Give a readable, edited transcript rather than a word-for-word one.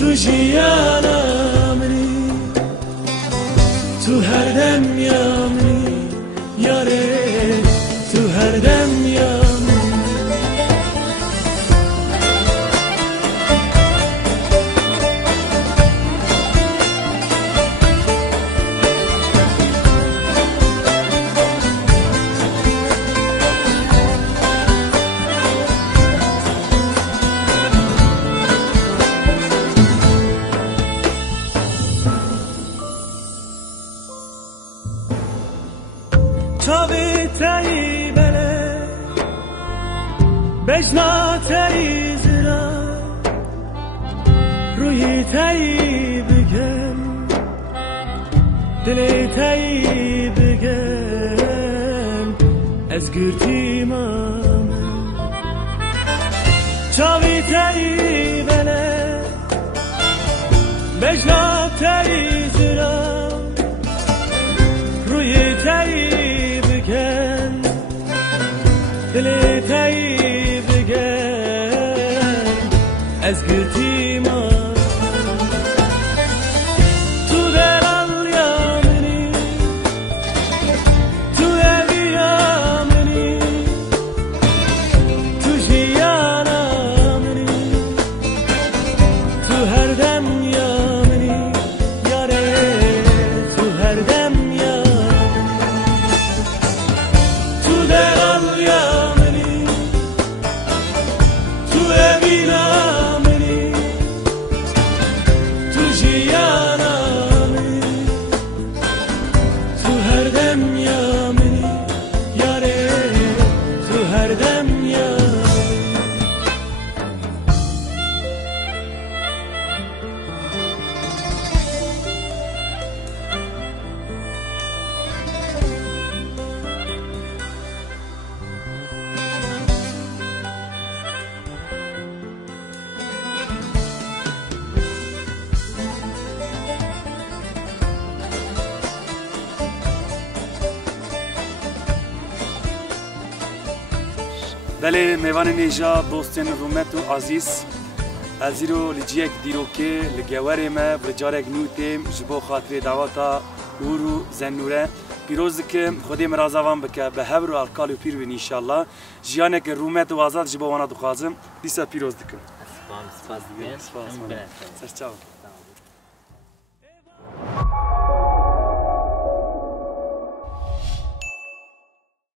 تو جیانا منی تو هر دم یا منی یاره تو هر دم یا تابی تایی بله بجنا تایی زرا روی تایی بگم دلی تایی بگم از گرتی مامه تابی تایی بله بجنا تایی زرا روی تایی دلی تایی بگم از گرتی ما تو دلال یا منی تو اوی یا منی تو جیانا منی تو هر دم یا منی یاره تو هر دم یا تو دلال یا بله میوان نیجا دوستان رومت و عزیز ازیرو لجیک دیروکه لگواره ما و جارک نوتیم جبو خاطر دعواتا اورو زنوره پیروز که خودی مرازوان بکه به هبر و الکال و پیر بین انشالله جیانه که رومت و آزاد جبو وانا دخوازم دیسا پیروز دکم سپاس دیگه سرچاو